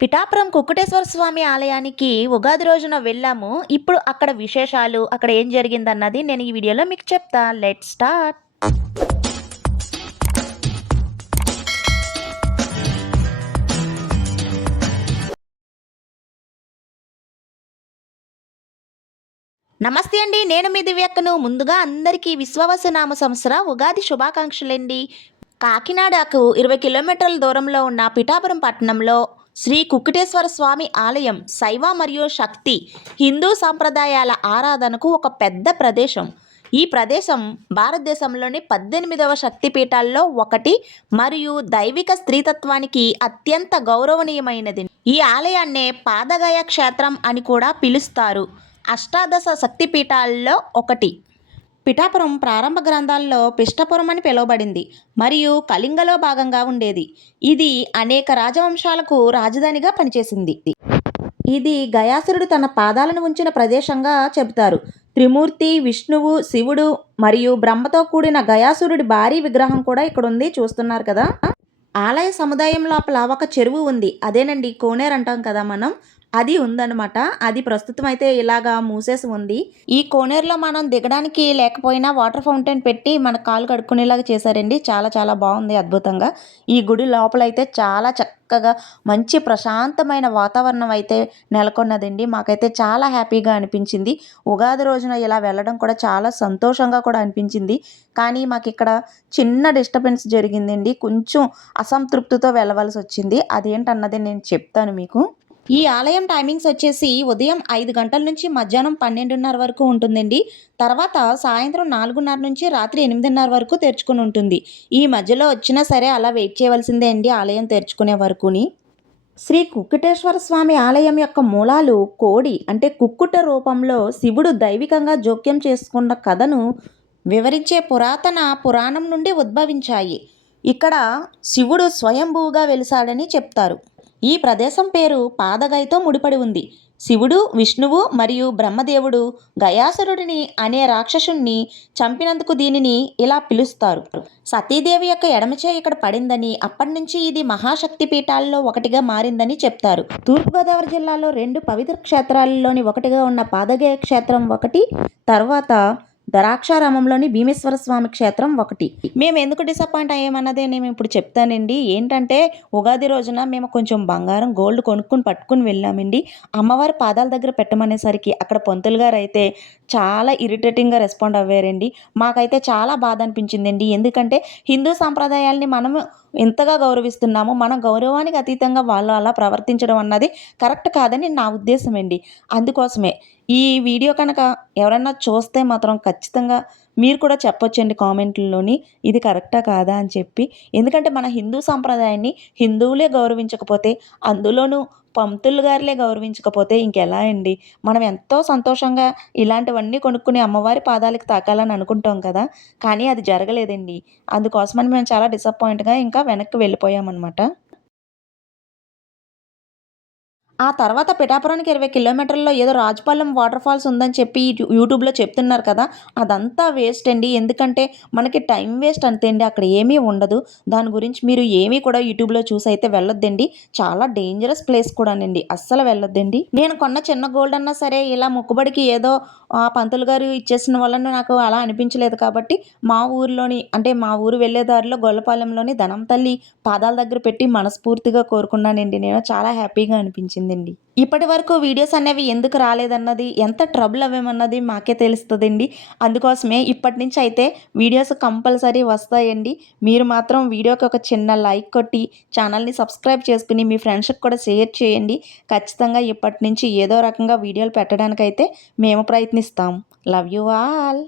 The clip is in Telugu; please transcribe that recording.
పిఠాపురం కుక్కుటేశ్వర స్వామి ఆలయానికి ఉగాది రోజున వెళ్ళాము. ఇప్పుడు అక్కడ విశేషాలు అక్కడ ఏం జరిగిందన్నది నేను ఈ వీడియోలో మీకు చెప్తా. లెట్ స్టార్ట్ నమస్తే అండి నేను మీ దివ్యక్కను. ముందుగా అందరికీ విశ్వవసనామ సంవత్సర ఉగాది శుభాకాంక్షలండి. కాకినాడకు ఇరవై కిలోమీటర్ల దూరంలో ఉన్న పిఠాపురం పట్టణంలో శ్రీ కుక్కుటేశ్వర స్వామి ఆలయం శైవ మరియు శక్తి హిందూ సాంప్రదాయాల ఆరాధనకు ఒక పెద్ద ప్రదేశం. ఈ ప్రదేశం భారతదేశంలోని పద్దెనిమిదవ శక్తిపీఠాల్లో ఒకటి మరియు దైవిక స్త్రీతత్వానికి అత్యంత గౌరవనీయమైనది. ఈ ఆలయాన్నే పాదగయ క్షేత్రం అని కూడా పిలుస్తారు. అష్టాదశ శక్తిపీఠాల్లో ఒకటి. పిఠాపురం ప్రారంభ గ్రంథాల్లో పిష్టపురం అని పిలువబడింది మరియు కళింగలో భాగంగా ఉండేది. ఇది అనేక రాజవంశాలకు రాజధానిగా పనిచేసింది. ఇది గయాసురుడు తన పాదాలను ఉంచిన ప్రదేశంగా చెబుతారు. త్రిమూర్తి విష్ణువు శివుడు మరియు బ్రహ్మతో కూడిన గయాసురుడి భారీ విగ్రహం కూడా ఇక్కడ ఉంది చూస్తున్నారు కదా. ఆలయ సముదాయం లోపల ఒక చెరువు ఉంది. అదేనండి కోనేరు అంటాం కదా మనం. అది ఉందన్నమాట. అది ప్రస్తుతం అయితే ఇలాగా మూసేసి ఉంది. ఈ కోనేరులో మనం దిగడానికి లేకపోయినా వాటర్ ఫౌంటైన్ పెట్టి మన కాలు కడుక్కునేలాగా చేశారండి. చాలా చాలా బాగుంది అద్భుతంగా. ఈ గుడి లోపల అయితే చాలా చక్కగా మంచి ప్రశాంతమైన వాతావరణం అయితే నెలకొన్నదండి. మాకైతే చాలా హ్యాపీగా అనిపించింది. ఉగాది రోజున ఇలా వెళ్ళడం కూడా చాలా సంతోషంగా కూడా అనిపించింది. కానీ మాకు ఇక్కడ చిన్న డిస్టర్బెన్స్ జరిగిందండి. కొంచెం అసంతృప్తితో వెళ్ళవలసి వచ్చింది అదేంటన్నది నేను చెప్తాను మీకు. ఈ ఆలయం టైమింగ్స్ వచ్చేసి ఉదయం ఐదు గంటల నుంచి మధ్యాహ్నం పన్నెండున్నర వరకు ఉంటుందండి. తర్వాత సాయంత్రం నాలుగున్నర నుంచి రాత్రి ఎనిమిదిన్నర వరకు తెరుచుకుని ఉంటుంది. ఈ మధ్యలో వచ్చినా సరే అలా వెయిట్ చేయవలసిందే అండి ఆలయం తెరుచుకునే వరకుని. శ్రీ కుక్కుటేశ్వర స్వామి ఆలయం యొక్క మూలాలు కోడి అంటే కుక్కుట రూపంలో శివుడు దైవికంగా జోక్యం చేసుకున్న కథను వివరించే పురాతన పురాణం నుండి ఉద్భవించాయి. ఇక్కడ శివుడు స్వయంభూగా వెలిసాడని చెప్తారు. ఈ ప్రదేశం పేరు పాదగైతో ముడిపడి ఉంది. శివుడు విష్ణువు మరియు బ్రహ్మదేవుడు గయాసురుడిని అనే రాక్షసుణ్ణి చంపినందుకు దీనిని ఇలా పిలుస్తారు. సతీదేవి యొక్క ఎడమచే ఇక్కడ పడిందని అప్పటి నుంచి ఇది మహాశక్తి పీఠాల్లో ఒకటిగా మారిందని చెప్తారు. తూర్పుగోదావరి జిల్లాలో రెండు పవిత్ర క్షేత్రాలలోని ఒకటిగా ఉన్న పాదగయ క్షేత్రం ఒకటి తర్వాత ద్రాక్షారామంలోని భీమేశ్వర స్వామి క్షేత్రం ఒకటి. మేము ఎందుకు డిసప్పాయింట్ అయ్యామన్నదే నేను ఇప్పుడు చెప్తానండి. ఏంటంటే ఉగాది రోజున మేము కొంచెం బంగారం గోల్డ్ కొనుక్కుని పట్టుకుని వెళ్ళామండి. అమ్మవారి పాదాల దగ్గర పెట్టమనేసరికి అక్కడ పొంతులు గారు అయితే చాలా ఇరిటేటింగ్గా రెస్పాండ్ అవ్వారండి. మాకైతే చాలా బాధ అనిపించిందండి. ఎందుకంటే హిందూ సాంప్రదాయాల్ని మనము ఎంతగా గౌరవిస్తున్నాము మన గౌరవానికి అతీతంగా వాళ్ళు అలా ప్రవర్తించడం అన్నది కరెక్ట్ కాదని నా ఉద్దేశం అండి అందుకోసమే ఈ వీడియో కనుక ఎవరన్నా చూస్తే మాత్రం ఖచ్చితంగా మీరు కూడా చెప్పొచ్చండి కామెంట్లలోని. ఇది కరెక్టా కాదా అని చెప్పి. ఎందుకంటే మన హిందూ సాంప్రదాయాన్ని హిందువులే గౌరవించకపోతే అందులోనూ పంతులు గారులే గౌరవించకపోతే ఇంకెలా అండి? మనం ఎంతో సంతోషంగా ఇలాంటివన్నీ కొనుక్కుని అమ్మవారి పాదాలకు తాకాలని అనుకుంటాం కదా. కానీ అది జరగలేదండి. అందుకోసమని మేము చాలా డిసప్పాయింట్గా ఇంకా వెనక్కి వెళ్ళిపోయామన్నమాట. ఆ తర్వాత పిఠాపురానికి ఇరవై కిలోమీటర్లలో ఏదో రాజపాలెం వాటర్ ఫాల్స్ ఉందని చెప్పి యూట్యూబ్లో చెప్తున్నారు కదా అదంతా వేస్ట్ అండి. ఎందుకంటే మనకి టైం వేస్ట్ అంతే అండి అక్కడ ఏమీ ఉండదు. దాని గురించి మీరు ఏమీ కూడా యూట్యూబ్లో చూసి అయితే వెళ్ళొద్దండి. చాలా డేంజరస్ ప్లేస్ కూడానండి అస్సలు వెళ్ళొద్దండి. నేను కొన్న చిన్న గోల్డ్ అన్నా సరే ఇలా మొక్కుబడికి ఏదో ఆ పంతులు గారు ఇచ్చేసిన వలన నాకు అలా అనిపించలేదు కాబట్టి మా ఊరిలోని అంటే మా ఊరు వెళ్ళే దారిలో గొల్లపాలెంలోని ధనం తల్లి పాదాల దగ్గర పెట్టి మనస్ఫూర్తిగా కోరుకున్నానండి. నేను చాలా హ్యాపీగా అనిపించింది. అనిపించిందండి ఇప్పటి వరకు వీడియోస్ అనేవి ఎందుకు రాలేదన్నది ఎంత ట్రబుల్ అవ్వమన్నది మాకే తెలుస్తుందండి. అందుకోసమే ఇప్పటి నుంచి అయితే వీడియోస్ కంపల్సరీ వస్తాయండి. మీరు మాత్రం వీడియోకి ఒక చిన్న లైక్ కొట్టి ఛానల్ని సబ్స్క్రైబ్ చేసుకుని మీ ఫ్రెండ్స్కి కూడా షేర్ చేయండి. ఖచ్చితంగా ఇప్పటి నుంచి ఏదో రకంగా వీడియోలు పెట్టడానికైతే మేము ప్రయత్నిస్తాం. Love you all.